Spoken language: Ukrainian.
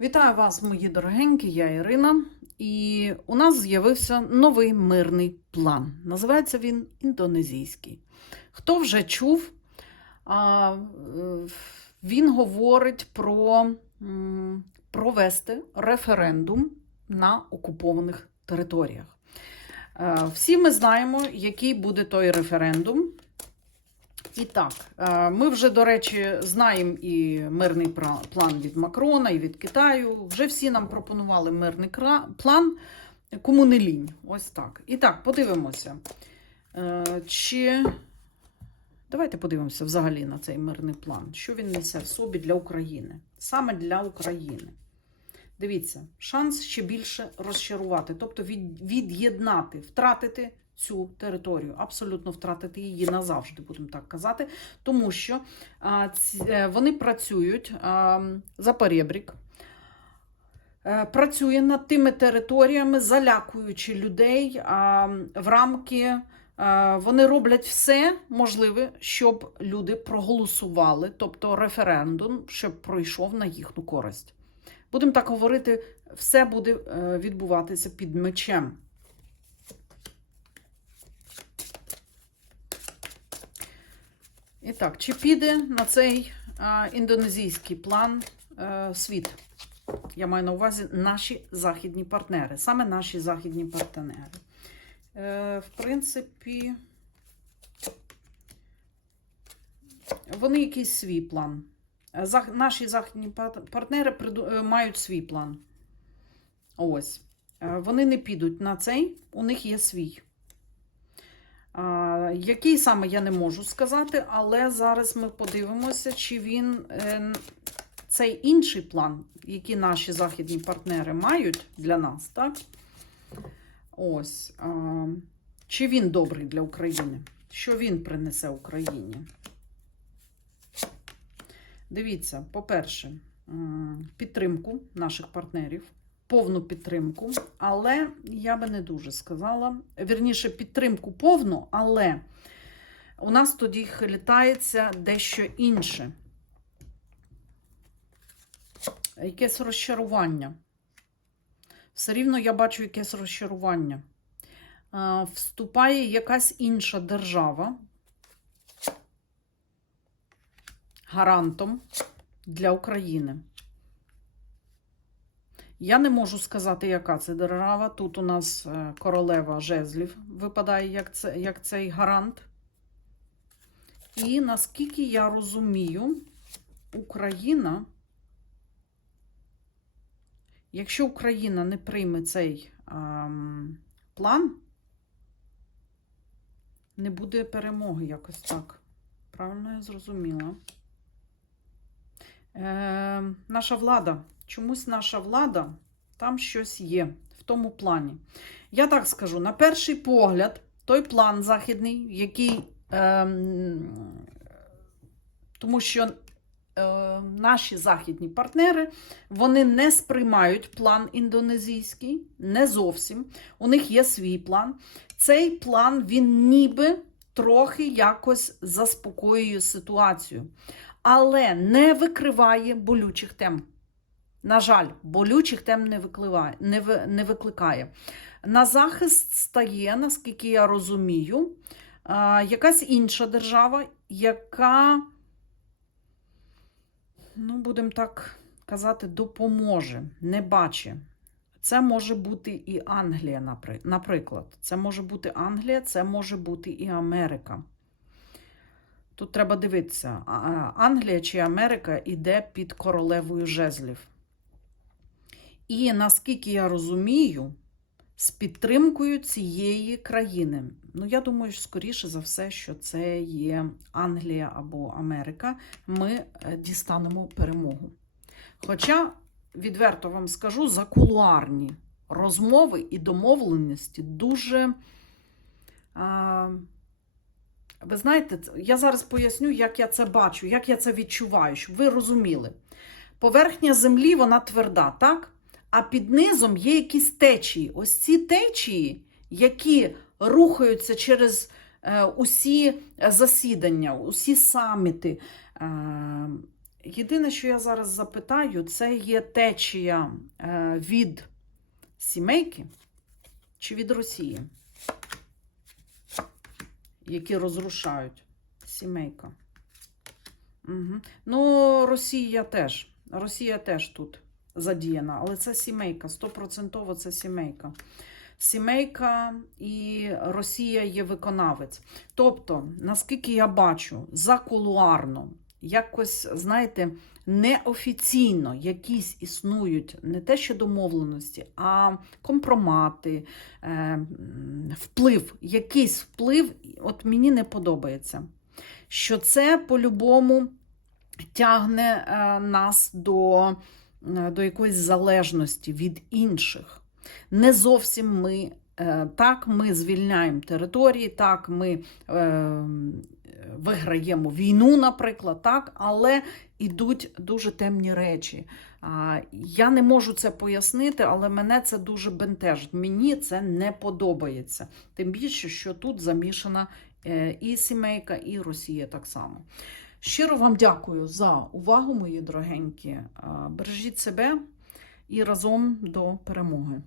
Вітаю вас, мої дорогенькі, я Ірина. І у нас з'явився новий мирний план. Називається він індонезійський. Хто вже чув, е, він говорить про провести референдум на окупованих територіях. Е, Всі ми знаємо, який буде той референдум. І так, е, ми вже, до речі, знаємо і мирний план від Макрона, і від Китаю. Вже всі нам пропонували мирний план, кому не лінь. Ось так. І так, подивимося. Е, Чи. Давайте подивимося взагалі на цей мирний план. Що він несе в собі для України? Саме для України. Дивіться, шанс ще більше розчарувати, тобто від'єднати, втратити цю територію, абсолютно втратити її назавжди, будемо так казати, тому що а, ці, е, вони працюють а, за перебрік. е, Працює над тими територіями, залякуючи людей а, в рамки. Вони роблять все можливе, щоб люди проголосували, тобто референдум, щоб пройшов на їхню користь. Будемо так говорити, все буде е, відбуватися під мечем. І так, чи піде на цей а, індонезійський план е, світ? Я маю на увазі наші західні партнери, саме наші західні партнери. Е, в принципі, вони якийсь свій план. Зах... Наші західні партнери приду... е, мають свій план. Ось. Е, Вони не підуть на цей, у них є свій. Який саме я не можу сказати, але зараз ми подивимося, чи він е, цей інший план, який наші західні партнери мають для нас, так? Ось. Чи він добрий для України? Що він принесе Україні? Дивіться, по-перше, підтримку наших партнерів, повну підтримку, але я би не дуже сказала. Вірніше, підтримку повну, але у нас тоді літається дещо інше. Якесь розчарування. Все рівно я бачу якесь розчарування. Вступає якась інша держава гарантом для України. Я не можу сказати, яка це держава. Тут у нас е, королева жезлів випадає як, це, як цей гарант. І наскільки я розумію, Україна, якщо Україна не прийме цей ем, план, не буде перемоги якось так. Правильно я зрозуміла. Е, наша влада, чомусь наша влада, там щось є в тому плані. Я так скажу, на перший погляд, той план західний, який. Е, тому що е, наші західні партнери вони не сприймають план індонезійський, не зовсім. У них є свій план. Цей план він ніби трохи якось заспокоює ситуацію, але не викриває болючих тем. На жаль, болючих тем не, викливає, не, викликає. На захист стає, наскільки я розумію, якась інша держава, яка, ну, будемо так казати, допоможе, не бачить. Це може бути і Англія, наприклад. Це може бути Англія, це може бути і Америка. Тут треба дивитися, Англія чи Америка йде під королевою жезлів. І наскільки я розумію, з підтримкою цієї країни. Ну, я думаю, скоріше за все, що це є Англія або Америка, ми е, дістанемо перемогу. Хоча, відверто вам скажу, закулуарні розмови і домовленості дуже. А, ви знаєте, я зараз поясню, як я це бачу, як я це відчуваю, щоб ви розуміли. Поверхня землі вона тверда, так? А під низом є якісь течії. Ось ці течії, які рухаються через е, усі засідання, усі саміти. Е, єдине, що я зараз запитаю, це є течія е, від сімейки чи від Росії, які розрушають сімейка. Угу. Ну, Росія теж. Росія теж тут задіяна, але це сімейка, стопроцентово це сімейка. Сімейка і Росія є виконавець. Тобто, наскільки я бачу, закулуарно, якось, знаєте, неофіційно якісь існують не те, що домовленості, а компромати, е, вплив, якийсь вплив, от мені не подобається. Що це по-любому тягне е, нас до, до якоїсь залежності від інших. Не зовсім ми. е, Так, ми звільняємо території, так, ми е, виграємо війну, наприклад, так, але йдуть дуже темні речі. Я не можу це пояснити, але мене це дуже бентежить. Мені це не подобається. Тим більше, що тут замішана е, і сімейка, і Росія так само. Щиро вам дякую за увагу, мої дорогенькі. Бережіть себе і разом до перемоги.